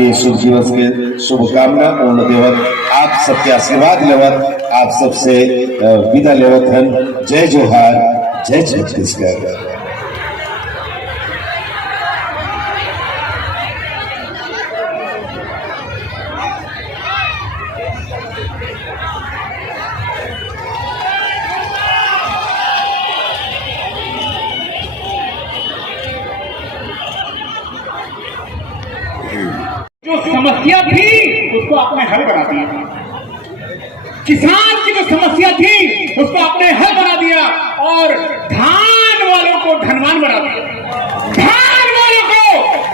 के शुभ दिवस के शुभकामना पूर्ण देवत आप सबके आशीर्वाद लेवत आप सबसे विदा लेवत हन। जय जोहार, जय छत्तीसगढ़। जो समस्या थी उसको आपने हल बना दिया। किसान की जो समस्या थी उसको आपने हल बना दिया और धान वालों को धनवान बना दिया, धान वालों को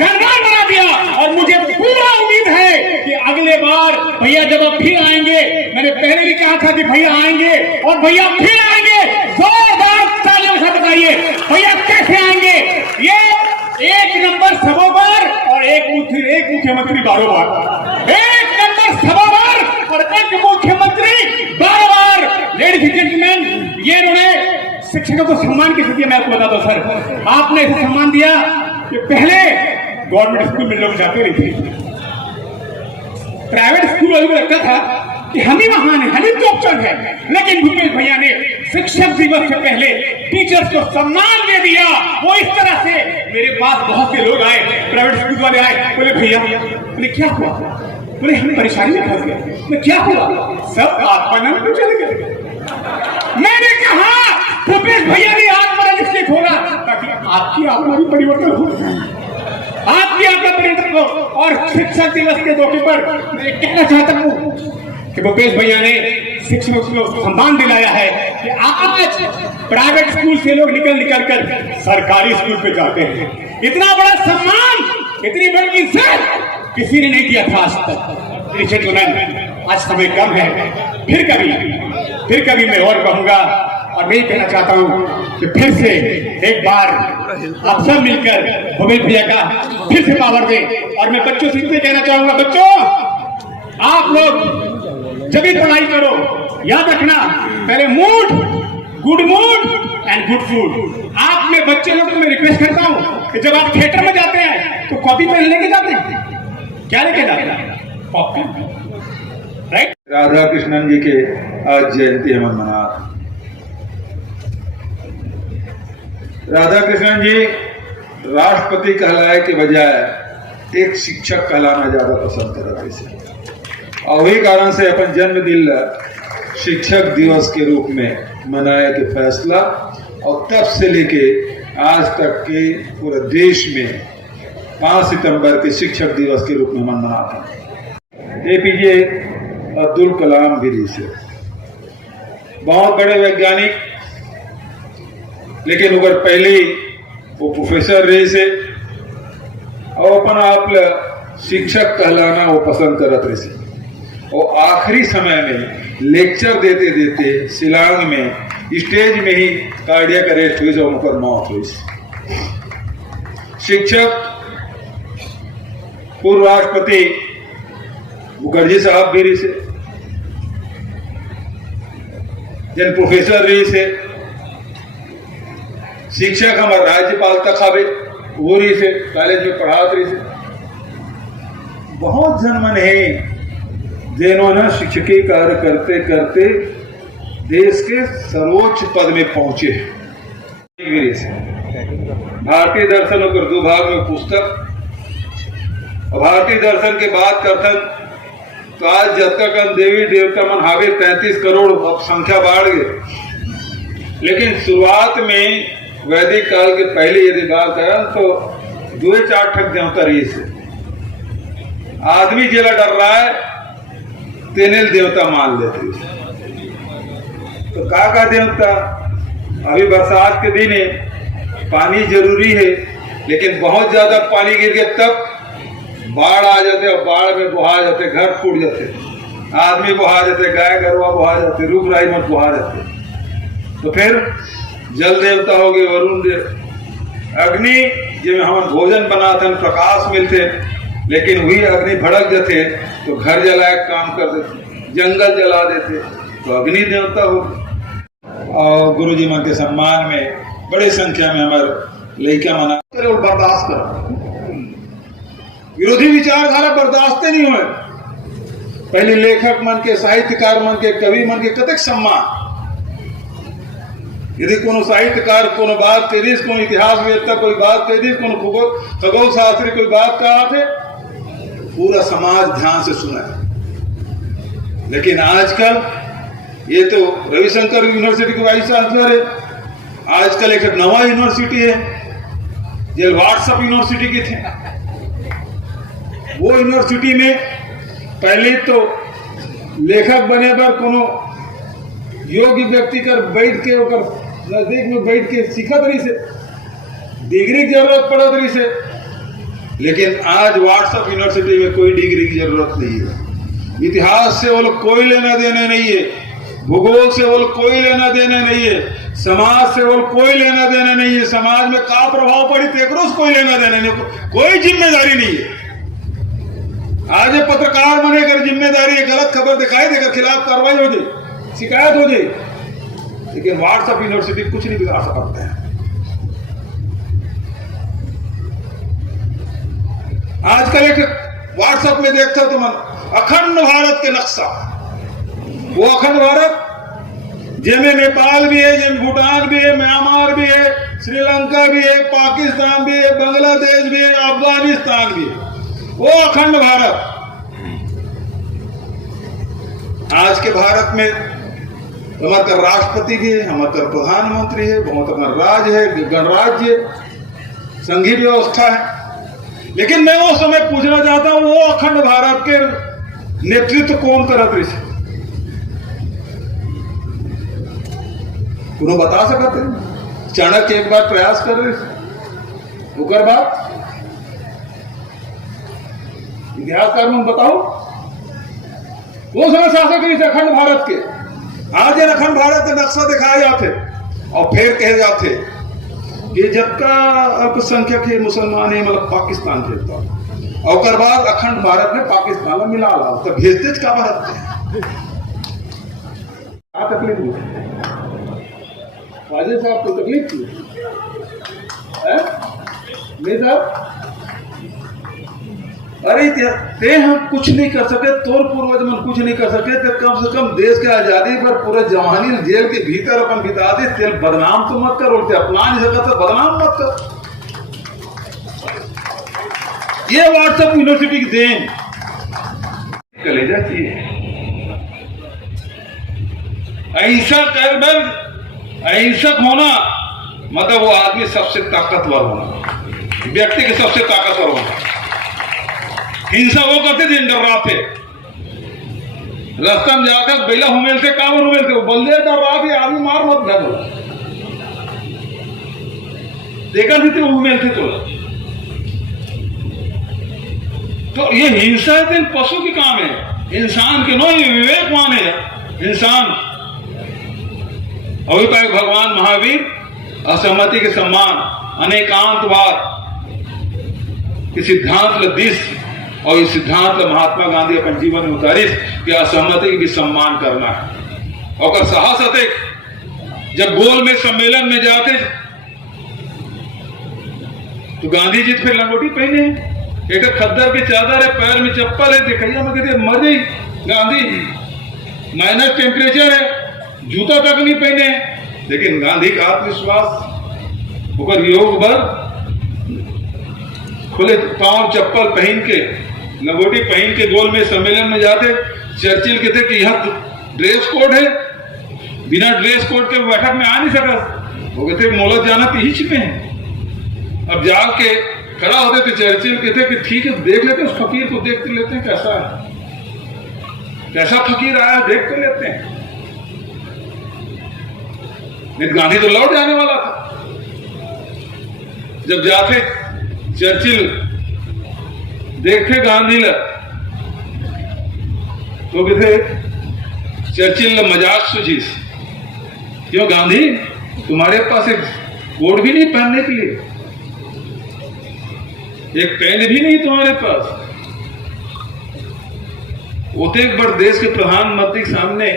धनवान बना दिया। और मुझे पूरा उम्मीद है कि अगले बार भैया जब आप फिर आएंगे, मैंने पहले भी कहा था कि भैया आएंगे और भैया फिर आएंगे। जोरदार तालियों से बताइए भैया कैसे आएंगे। ये एक नंबर सबोबर और एक मुख्यमंत्री बारो बार, एक नंबर सबोबर और एक मुख्यमंत्री बारो बार। लेडीज एंड जेंटलमैन, ये उन्होंने शिक्षकों को सम्मान कैसे दिया मैं आपको बताता हूं सर। आपने इसे सम्मान दिया कि पहले गवर्नमेंट स्कूल में लोग जाते नहीं थे, प्राइवेट स्कूल वालों को लगता था कि हम ही महान है, हम ही टॉपचर है। लेकिन भूपेश भैया ने शिक्षक दिवस से पहले टीचर्स को सम्मान दे दिया। वो इस तरह से, मेरे पास बहुत से लोग आए, प्राइवेट स्कूल वाले आए, बोले भैया, बोले क्या हुआ, बोले हम परेशानी में फंस गए, बोले क्या हुआ, सब आत्मानंद में चले गए। मैंने कहा भूपेश भैया ने आत्मा इसलिए खोला ताकि आपकी आत्मा भी परिवर्तन हो, आपकी आत्मा परिवर्तन हो। और शिक्षक दिवस के मौके पर मैं कहना चाहता हूँ कि भूपेश भैया ने शिक्षकों को सम्मान दिलाया है कि आज प्राइवेट स्कूल से लोग निकल कर सरकारी स्कूल पे जाते हैं। इतना बड़ा सम्मान, इतनी बड़ी इज्जत किसी ने नहीं दिया था आज तक। आज समय कम है, फिर कभी मैं और कहूंगा। और मैं कहना चाहता हूं कि फिर से एक बार आप सब मिलकर भूपेश भैया का फिर से पावर दें। और मैं बच्चों से इसे कहना चाहूंगा, बच्चों आप लोग जब भी पढ़ाई करो याद रखना, पहले mood, good mood and good food. आप में बच्चे लोग को मैं रिक्वेस्ट करता हूं कि जब आप थिएटर में जाते हैं तो कॉपी पेन लेके जाते हैं, क्या लेके जाते हैं, कॉपी, राइट। राधा कृष्णन जी के आज जयंती है मना। राधा कृष्णन जी राष्ट्रपति कहलाए के बजाय एक शिक्षक कहलाना ज्यादा पसंद करते थे और वही कारण से अपन जन्मदिन शिक्षक दिवस के रूप में मनाए के फैसला और तब से लेके आज तक के पूरे देश में 5 सितंबर के शिक्षक दिवस के रूप में मनाते हैं। एपीजे अब्दुल कलाम भी से बहुत बड़े वैज्ञानिक, लेकिन अगर पहले वो प्रोफेसर रहे से और अपन आप शिक्षक कहलाना वो पसंद करत रहे से। और आखिरी समय में लेक्चर देते देते शिलांग में स्टेज में ही कार्डियक अरेस्ट हुई और उनकर मौत हुई। शिक्षक पूर्व राष्ट्रपति मुखर्जी साहब भी रही से, जन प्रोफेसर रही से, शिक्षक हमारे राज्यपाल तक आवे वो रही से, कॉलेज में पढ़ात रही से। बहुत जनमन है जिन्होंने शिक्षकीय कार्य करते करते देश के सर्वोच्च पद में पहुंचे। भारतीय दर्शन और दो भाग में पुस्तक, और भारतीय दर्शन के बाद कथन तो आज जब तक देवी देवता मन हावे 33 करोड़, अब संख्या बढ़ गई। लेकिन शुरुआत में वैदिक काल के पहले यदि बात करें तो 2-4 ठग देवता रही से। आदमी जिला डर रहा है तेनेल देवता मान लेते। तो का देवता, अभी बरसात के दिन है, पानी जरूरी है, लेकिन बहुत ज्यादा पानी गिर गया तब बाढ़ आ जाते और बाढ़ में बहा जाते, घर फूट जाते, आदमी बहा जाते, गाय गरुआ बहा जाते, रूप राई मत बहा जाते। तो फिर जल देवता हो गए वरुण देव। अग्नि जिसमें हम भोजन बनाते प्रकाश मिलते, लेकिन वही अग्नि भड़क जाते तो घर जलाए काम कर देते, जंगल जला देते, तो अग्नि देवता हो। और गुरु जी मन के सम्मान में बड़ी संख्या में हमारे लड़का मना बर्दाश्त करो। विरोधी विचारधारा बर्दाश्त नहीं हुए। पहले लेखक मन के, साहित्यकार मन के, कवि मन के कतक सम्मान। यदि कोनो साहित्यकार कोनो बात कह दी, कोनो इतिहासवेत्ता कोई बात कह दी, कोनो खगोल शास्त्री कोई बात कहा थे, पूरा समाज ध्यान से सुना है। लेकिन आजकल ये तो रविशंकर यूनिवर्सिटी के वाइस चांसलर है, आजकल एक नवा यूनिवर्सिटी है जो व्हाट्सएप यूनिवर्सिटी की थी। वो यूनिवर्सिटी में पहले तो लेखक बने पर कोनो योग्य व्यक्ति कर बैठ के ओकर नजदीक में बैठ के सीखत रही से, डिग्री की जरूरत पड़त रही से। लेकिन आज व्हाट्सएप यूनिवर्सिटी में कोई डिग्री की जरूरत नहीं है। इतिहास से वो लोग कोई लेना देना नहीं है, भूगोल से वो लोग कोई लेना देना नहीं है, समाज से वो लोग कोई लेना देना नहीं है, समाज में का प्रभाव पड़ी तेकरो से कोई लेना देना नहीं, कोई जिम्मेदारी नहीं है। आज ये पत्रकार बनेकर जिम्मेदारी है, गलत खबर दिखाई देकर खिलाफ कार्रवाई हो जाए, शिकायत हो जाए। लेकिन व्हाट्सएप यूनिवर्सिटी कुछ नहीं बिगाड़ सकते हैं। आजकल एक व्हाट्सएप में देखता तो मन अखंड भारत के नक्शा, वो अखंड भारत जिसमें नेपाल भी है, जिसमें भूटान भी है, म्यांमार भी है, श्रीलंका भी है, पाकिस्तान भी है, बांग्लादेश भी है, अफगानिस्तान भी है, वो अखंड भारत। आज के भारत में हमारा राष्ट्रपति भी है, हमारा प्रधानमंत्री है, हमारा राज्य है, गणराज्य, संघीय व्यवस्था है। लेकिन मैं वो समय पूछना चाहता हूं, वो अखंड भारत के नेतृत्व कौन करत रही से? तुम बता सकते? चाणक्य एक बार प्रयास कर रहे थे, ओकर बाद इतिहासकार में बताओ वो समय शासक रही थे अखंड भारत के। आज ये अखंड भारत के नक्शा दिखाए जाते और फिर कहे जाते कि जबका अल्पसंख्यक है, मुसलमान है, मतलब पाकिस्तान भेजता और बाद अखंड भारत में पाकिस्तान में मिला ला तो भेजते का भारत क्या तकलीफ हुई? वाजिद साहब को तकलीफ थी नहीं साहब? अरे ते हम कुछ नहीं कर सके, तोर पूर्वज मन कुछ नहीं कर सके, तो कम से कम देश के आजादी पर पूरे जवानी जेल के भीतर अपन बिता दे, तेल बदनाम तो मत कर, उल्टे अपना नहीं सका तो बदनाम मत कर। ये व्हाट्सएप यूनिवर्सिटी की देन कलेजा चाहिए। अहिंसक अहिंसक होना मतलब वो आदमी सबसे ताकतवर होना, व्यक्ति के सबसे ताकतवर होना। हिंसा वो करते थे डर रहा थे, रास्ता में जाकर बेला हुमेल थे, कावर हुमेल थे, वो बल्ले डर रहा थे, आदमी मार मत गया बोला, देखा भी थे हुमेल थे तो ये हिंसा है पशु की काम है, इंसान के नो ये विवेकवान है इंसान। अभिप्राय भगवान महावीर असहमति के सम्मान, अनेकांतवाद के सिद्धांत लदिस और इस सिद्धांत महात्मा गांधी अपन जीवन में उतारिस कि असहमति की भी सम्मान करना है। और साहस अते जब गोल में सम्मेलन में जाते तो गांधी जी फिर लंगोटी पहने, एक खद्दर की चादर है, पैर में चप्पल है, दिखैया में कहते मर गई गांधी, माइनस टेम्परेचर है, जूता तक नहीं पहने। लेकिन गांधी का आत्मविश्वास ऊपर योग बल, खुले पांव चप्पल पहन के, लंगोटी पहन के गोल में सम्मेलन में जाते। चर्चिल कहते कि यह ड्रेस कोड है, बिना ड्रेस कोड के बैठक में आ नहीं सका। वो कहते मोलत जाना तो हिच में है। अब जाके खड़ा होते थे चर्चिल कहते कि ठीक है देख लेते उस फकीर को, देख लेते हैं कैसा है, कैसा फकीर आया देख कर लेते हैं। नहीं गांधी तो लौट जाने वाला था। जब जाते चर्चिल देखे गांधी ला तो कहते चर्चिल मजाक सुझीस, क्यों गांधी तुम्हारे पास एक कोट भी नहीं पहनने के लिए, एक पेन भी नहीं तुम्हारे पास। उते एक बार देश के प्रधानमंत्री के सामने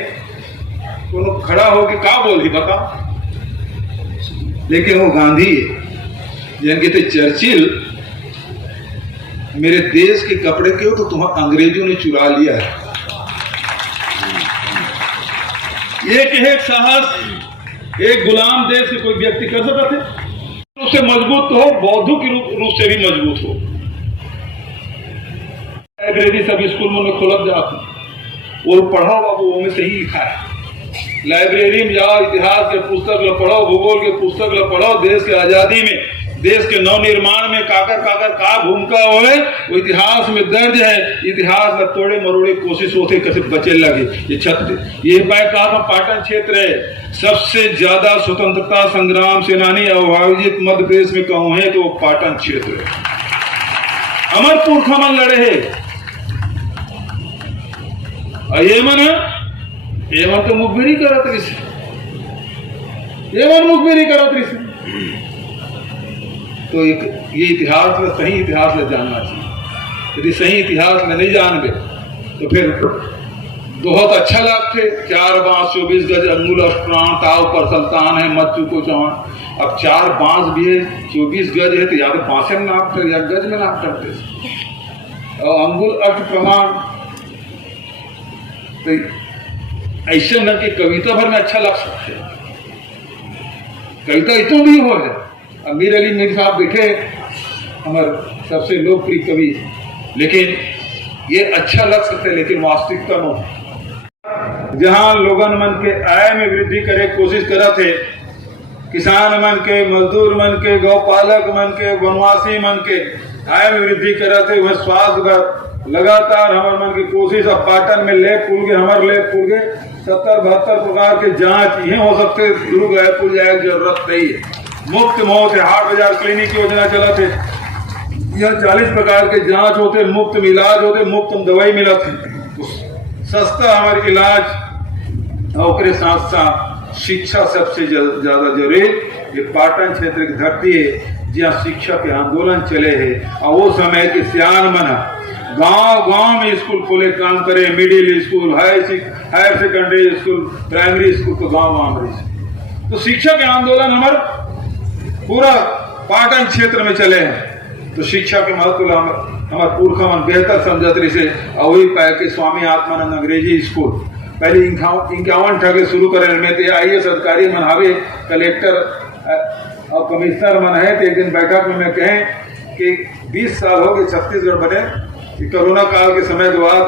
कोनो खड़ा होके का बोली बता। लेकिन वो गांधी जिनके थे चर्चिल मेरे देश के कपड़े क्यों, तो तुम्हें अंग्रेजों ने चुरा लिया है। एक साहस एक गुलाम देश से कोई व्यक्ति कर सकता थे, उससे मजबूत हो, बौद्धिक रूप से भी मजबूत हो। लाइब्रेरी सब स्कूलों में खुलत जाती, वो पढ़ो बाबू, वो में सही लिखा है। लाइब्रेरी में जाओ, इतिहास के पुस्तक लो पढ़ो, भूगोल के पुस्तक लो पढ़ो, देश के आजादी में, देश के नवनिर्माण में काकर काकर का भूमिका होए वो इतिहास में दर्ज है। इतिहास में तोड़े मरोड़े कोशिश होते कैसे बचे लगे। ये कहा था पाटन क्षेत्र है, सबसे ज्यादा स्वतंत्रता संग्राम सेनानी अविभाजित मध्य प्रदेश में कहूं है तो वो पाटन क्षेत्र है। अमर पुरखा मन लड़े है, ये मन तो मुखबिरी करत रही, ये मन मुखबिरी करत रही। तो ये इतिहास में, सही इतिहास में जानना चाहिए। यदि सही इतिहास में नहीं जानबे तो फिर बहुत अच्छा लगते 4 बांस 24 गज अंगुल अष्टान ताव पर सुल्तान है मत चुको चौहान। अब 4 बांस भी है, 24 गज है, तो या तो बांसे में नाप कर या गज में नाप करते, और अंगुल अष्ट प्रमाण। तो ऐसे न कि कविता भर में अच्छा लग सकते हैं, कविता इतों भी हो है। अमीर अली मीर साहब बैठे, हमारे सबसे लोकप्रिय कवि, लेकिन ये अच्छा लग सकता है, लेकिन वास्तविकता में जहां लोगन मन के आय में वृद्धि करे कोशिश करा थे, किसान मन के, मजदूर मन के, गौपालक मन के, वनवासी मन के आय में वृद्धि करा थे, वह स्वास्थ्य लगातार हमारे मन की कोशिश। अब पाटन में लेप खुल गए, हमारे लेप खुल गए, 70-72 प्रकार के जांच ये हो सकते, दुर्ग रायपुर जाए जरूरत नहीं है। मुफ्त मौत है, हाट बाजार क्लिनिक योजना चला थे, यह 40 प्रकार के जांच होते, मुफ्त इलाज होते, मुफ्त दवाई मिला थे, सस्ता हमारे इलाज। और साथ साथ शिक्षा सबसे ज्यादा जरूरी। ये पाटन क्षेत्र की धरती है जहाँ शिक्षा के आंदोलन चले हैं, और वो समय के सियान मना गांव में स्कूल खोले काम करे, middle school, higher secondary school, primary school को गाँव में। तो शिक्षा के आंदोलन हमारे पूरा पाटन क्षेत्र में चले हैं। तो शिक्षा के महत्व हमारे पुरखा मन बेहतर समझत रही से, और वही पाए के स्वामी आत्मानंद अंग्रेजी स्कूल पहले 51 ठगे शुरू करे में, तो IAS अधिकारी मन हावे, कलेक्टर और कमिश्नर मन है। तो एक दिन बैठक में मैं कहें कि 20 साल हो गए छत्तीसगढ़ बने, कोरोना काल के समय के बाद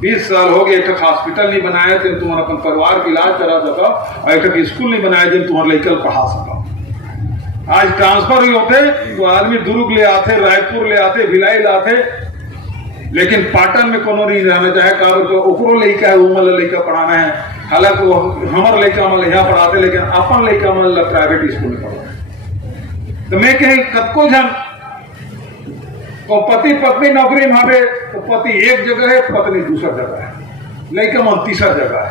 20 साल हो गए, एक हॉस्पिटल नहीं बनाया जिन तुम अपन परिवार का इलाज करा सका, और एक स्कूल नहीं बनाया जिन तुम्हारे लड़का पढ़ा सका। आज ट्रांसफर ही होते तो आदमी दुर्ग ले आते, रायपुर ले आते, भिलाई लाते, लेकिन पाटन में कोनो नहीं रहना चाहे, काबर को ओकरो लड़का है, वो मतलब लड़का पढ़ाना है। हालांकि वो हमारे लड़का मतलब यहाँ पढ़ाते, लेकिन अपन लड़का मतलब प्राइवेट स्कूल में पढ़ाते। तो मैं कहीं कतको जन तो पति पत्नी नौकरी में हावे, तो पति एक जगह है, पत्नी दूसरा जगह है, लड़का मन तीसरा जगह है,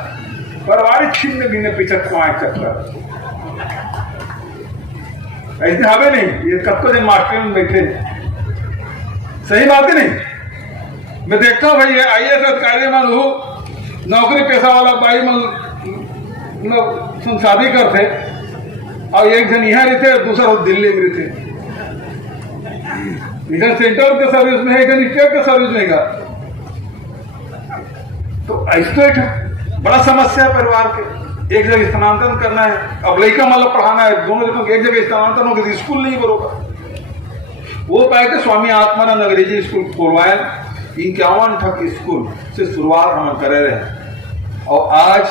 पारिवारिक छिन्न भिन्न पिछड़ चक्कर ऐसे हावे नहीं। ये कब जन मास्टर में बैठे, सही बात है नहीं। मैं देखता हूँ भाई IAS अधिकारी मन हो, नौकरी पेशा वाला बाई मन शादी करते, और एक जन यहाँ रहते, दूसरा दिल्ली में रहते, इधर सेंट्रल के सर्विस में है, इधर स्टेट के सर्विस में है। तो ऐसा एक बड़ा समस्या है परिवार के, एक जगह स्थानांतरण करना है, अब लड़का मतलब पढ़ाना है, दोनों जगहों एक जगह स्थानांतरण हो गया, स्कूल नहीं बरोबर। वो पाए के स्वामी आत्मानंद अंग्रेजी स्कूल खोलवाए, 51 ठक स्कूल से शुरुआत हम करे रहे, और आज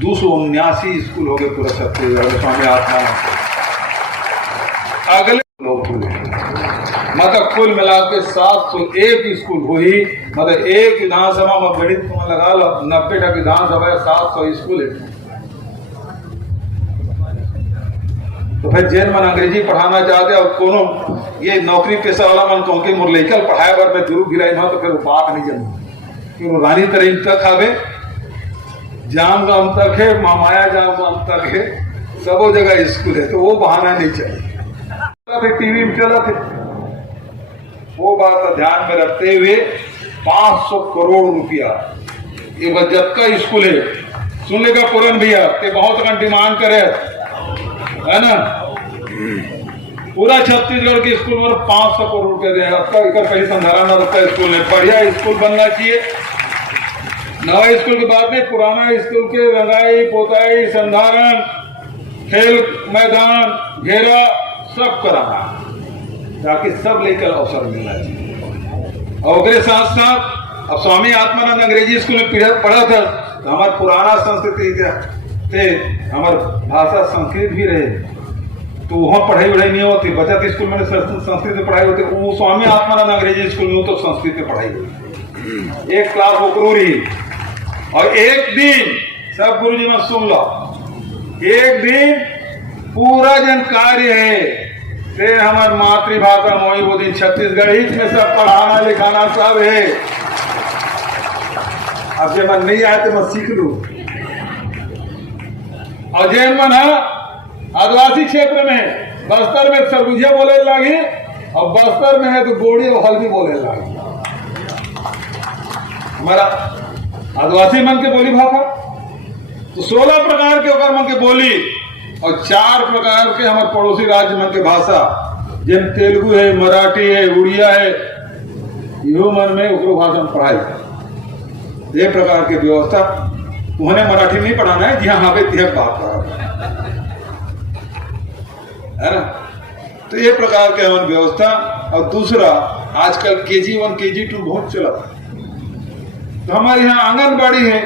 279 स्कूल हो गए पूरा छत्तीसगढ़ में स्वामी आत्मानंद। अगले लोग मतलब कुल मिला के 701 स्कूल हुई, मतलब एक विधानसभा में गणित को लगा लो, 90 ठक विधानसभा है, 700 स्कूल है। तो फिर जैन मन अंग्रेजी पढ़ाना चाहते, और कोनो ये नौकरी पेशा वाला मन कहूँ कि मोर लड़का पढ़ाए बार मैं दुर्ग गिराई ना, तो फिर वो बात नहीं जमी, फिर वो रानी तरह तक आवे, जाम गाम तक है, मामाया जाम गाम तक है, सबो जगह स्कूल है, तो वो बहाना नहीं चाहिए। टीवी में चला थे, वो बात ध्यान में रखते हुए 500 करोड़ रुपया ये बजट का स्कूल है। सुन लेगा पूरन भैया, बहुत डिमांड करे है ना, पूरा छत्तीसगढ़ के स्कूल में 500 करोड़ रुपए दे। अब तक कहीं संधारा न रखता स्कूल में, बढ़िया स्कूल बनना चाहिए। नवा स्कूल की बात नहीं, पुराना स्कूल के रंगाई पोताई संधारण खेल मैदान घेरा सब कराना, ताकि सब लेकर अवसर मिलना चाहिए। और उसके साथ साथ अब स्वामी आत्मानंद अंग्रेजी स्कूल में पढ़ा था, तो हमारा पुराना संस्कृति थे, हमारे भाषा संस्कृत भी रहे, तो वहाँ पढ़ाई वढ़ाई नहीं होती। बचत स्कूल में संस्कृत में पढ़ाई होती, वो स्वामी आत्मानंद अंग्रेजी स्कूल में तो संस्कृत में पढ़ाई हुई। एक क्लास वो जरूरी। और एक दिन सब गुरुजी में सुन लो, एक दिन पूरा जन कार्य है से हमारे मातृभाषा मोई वो दिन छत्तीसगढ़ ही में सब पढ़ाना लिखाना सब है। अब जब मन नहीं आए तो मैं सीख लू। और जैन मन है आदिवासी क्षेत्र में, बस्तर में सरगुजिया बोले लगी, और बस्तर में है तो गोड़ी और हल्दी बोले लगी। हमारा आदिवासी मन के बोली भाषा तो 16 प्रकार के ओकर मन के बोली, और 4 प्रकार के हमारे पड़ोसी राज्य मन के भाषा, जिन तेलुगु है, मराठी है, उड़िया है, यो मन में उग्र भाषा में पढ़ाई। ये प्रकार की व्यवस्था उन्हें मराठी नहीं पढ़ाना है, जहां हावे तिहक बात पढ़ा है ना। तो ये प्रकार के हमारी व्यवस्था। और दूसरा, आजकल KG1 KG2 बहुत चला, तो हमारे यहाँ आंगनबाड़ी है,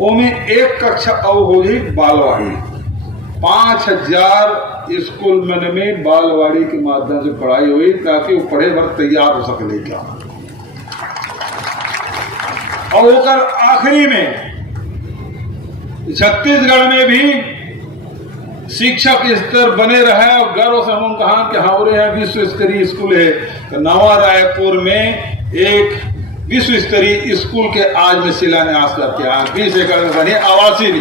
उसमें एक कक्षा और होगी बालवाड़ी। 5000 स्कूल में बालवाड़ी के माध्यम से पढ़ाई हुई, ताकि वो पढ़े भर तैयार हो सके। क्या और वो आखिरी में छत्तीसगढ़ में भी शिक्षक स्तर बने रहे, और गर्व से हम कहा कि हमारे यहाँ विश्व स्तरीय स्कूल है। तो नवा रायपुर में एक विश्व स्तरीय स्कूल के आज में शिलान्यास करके 20 एकड़ में बनी आवासीय भी।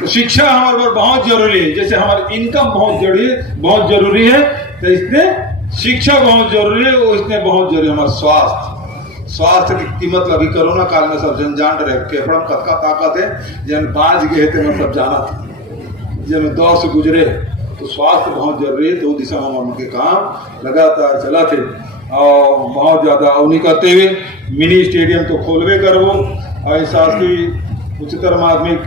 तो शिक्षा हमारे पर बहुत जरूरी है, जैसे हमारी इनकम बहुत जरूरी है, तो इसने शिक्षा बहुत जरूरी है, वो इसने बहुत जरूरी है। हमारा स्वास्थ्य की कीमत अभी कोरोना काल में सब जन जान रहे, फेफड़ा में कतका ताकत है, जन बाज गए थे मैं सब जाना था, जब दौर से गुजरे, तो स्वास्थ्य बहुत जरूरी है। तो दिशा में उनके काम लगातार चला थे, और बहुत ज्यादा उन्हीं करते हुए मिनी स्टेडियम तो खोलवे करवो, और शासकीय उच्चतर माध्यमिक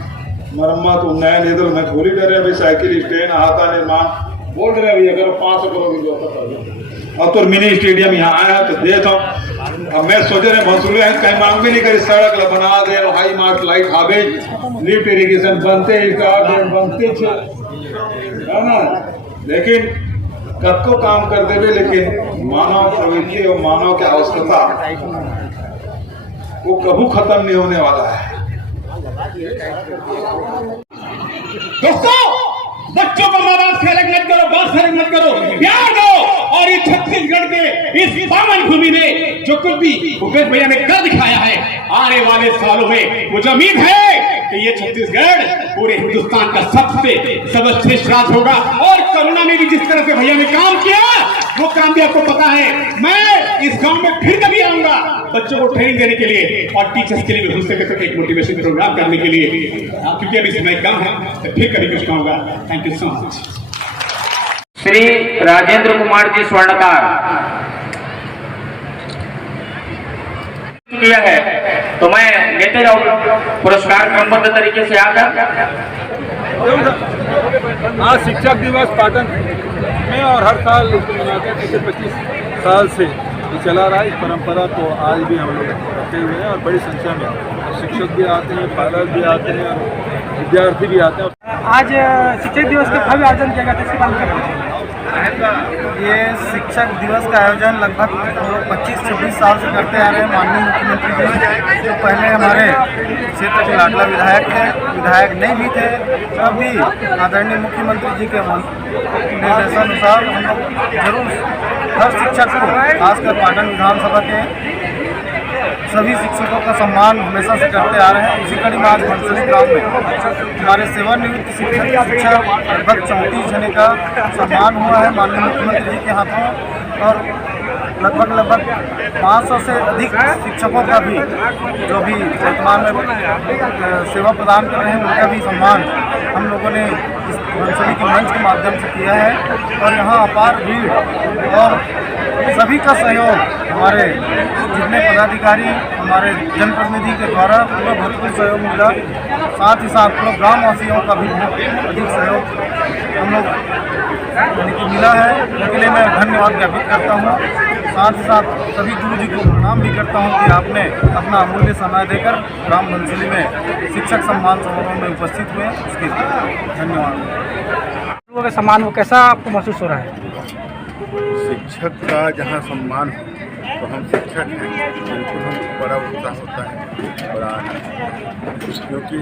मरम्मत उन्नयन दल में खोली कर रहे हैं। साइकिल स्टैंड हाथा निर्माण बोल रहे हैं, अगर 500 करोड़ की व्यवस्था कर। अब तो मिनी स्टेडियम यहाँ आया तो देता हूँ। अब मैं सोच रहे भंसुले हैं, कहीं मांग भी नहीं करी, सड़क बना दे, हाई मार्क लाइट हावे, लिफ्ट इरिगेशन बनते है ना, लेकिन कब को काम कर देवे, लेकिन मानव प्रवृत्ति और मानव की आवश्यकता वो कभी खत्म नहीं होने वाला है। दोस्तों, बच्चों को माँ बाप से अलग मत करो, बात से अलग मत करो, प्यार दो। और इस छत्तीसगढ़ के इस पावन भूमि में जो कुछ भी भूपेश भैया ने कर दिखाया है, आने वाले सालों में मुझे उम्मीद है कि ये छत्तीसगढ़ पूरे हिंदुस्तान का सबसे सर्वश्रेष्ठ राज्य होगा। और कोरोना में भी जिस तरह से भैया ने काम किया, वो काम भी आपको पता है। मैं इस गांव में फिर कभी आऊंगा बच्चों को ट्रेनिंग देने के लिए, और टीचर्स के लिए भी हो सके एक मोटिवेशन प्रोग्राम करने के लिए, क्योंकि अभी समय कम है, तो फिर कभी कुछ कहूंगा। Thank you so much. Shri Rajendra Kumar ji Swarnkar किया है, तो मैं लेते जाऊँ पुरस्कार क्रमबद्ध तरीके से आकर। आज शिक्षक दिवस पाटन में और हर साल मनाते हैं, पिछले 25 साल से ये चला रहा है। इस परंपरा को आज भी हम लोग रखे हुए हैं, और बड़ी संख्या में शिक्षक भी आते हैं, पालक भी आते हैं, विद्यार्थी भी आते हैं। आज शिक्षक दिवस का भव्य आयोजन किया गया था, इसके बारे में ये शिक्षक दिवस का आयोजन लगभग 25-26 साल से करते आ रहे हैं। माननीय मुख्यमंत्री जी जो पहले हमारे क्षेत्र के लाडला विधायक थे, विधायक नहीं भी थे, तब भी आदरणीय मुख्यमंत्री जी के निर्देशानुसार हम लोग जरूर हर शिक्षक को, खासकर पाटन विधानसभा के सभी शिक्षकों का सम्मान हमेशा से करते आ रहे हैं। इसी कड़ी में आज भंसली ग्राम में हमारे सेवानिवृत्त शिक्षक लगभग 34 जने का सम्मान हुआ है माननीय मुख्यमंत्री जी के हाथों, और लगभग 500 से अधिक शिक्षकों का भी जो भी वर्तमान में सेवा प्रदान कर रहे हैं, उनका भी सम्मान हम लोगों ने इस मंसूरी के मंच के माध्यम से किया है और यहाँ अपार भीड़ और सभी का सहयोग हमारे जितने पदाधिकारी हमारे जनप्रतिनिधि के द्वारा पूरा भरपूर सहयोग मिला। साथ ही साथ लोग ग्रामवासियों का भी बहुत अधिक सहयोग हम लोग यानी कि मिला है, उनके लिए मैं धन्यवाद ज्ञापित करता हूँ। साथ ही साथ सभी गुरु जी को प्रणाम भी करता हूँ कि आपने अपना अमूल्य समय देकर ग्राम बंसली में शिक्षक सम्मान समारोह में उपस्थित हुए, उसके लिए धन्यवाद। लोगों का सम्मान हो कैसा आपको महसूस हो रहा है? शिक्षक का जहाँ सम्मान हो तो हम शिक्षक हैं, बिल्कुल हमको बड़ा उत्साह होता है, बड़ा आनंद, क्योंकि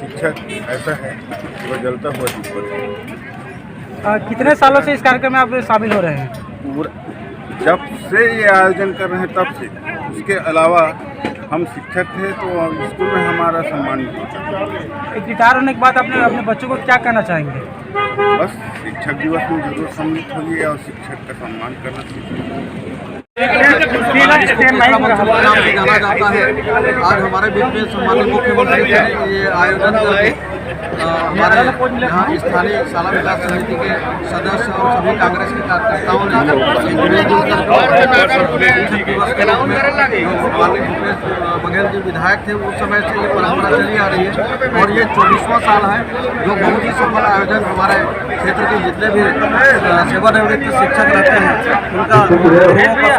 शिक्षक ऐसा है कि वो जलता हुआ दीपक है। कितने सालों से इस कार्यक्रम में आप शामिल हो रहे हैं? पूरा जब से ये आयोजन कर रहे हैं तब से। उसके अलावा हम शिक्षक थे तो स्कूल में हमारा सम्मान होता है। एक रिटायर होने के बाद अपने बच्चों को क्या कहना चाहेंगे? बस शिक्षक दिवस में जरूर सम्मिलित होइए और शिक्षक का सम्मान करना सीखिए। नाम से जाना जाता है। आज हमारे बीच में सम्मानित मुख्यमंत्री जी ने ये आयोजन करके हमारे यहाँ स्थानीय शाला विकास समिति के सदस्य और सभी कांग्रेस के कार्यकर्ताओं ने मिलजुल कर माननीय भूपेश बघेल जी विधायक थे, उस समय से ये परंपरा चली आ रही है और ये 24वां साल है जो बहुत ही सफल आयोजन हमारे क्षेत्र के जितने भी सेवानिवृत्त शिक्षक रहते हैं उनका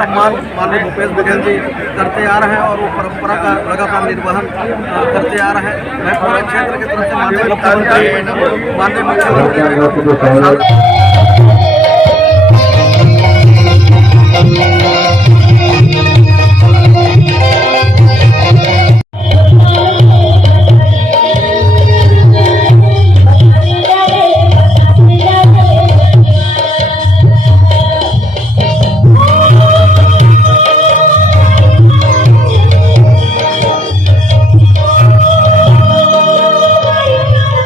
सम्मान माननीय भूपेश बघेल जी करते आ रहे हैं और वो परंपरा का लगातार निर्वहन करते आ रहे हैं। मैं पूरे क्षेत्र की तरफ से माननीय मुख्यमंत्री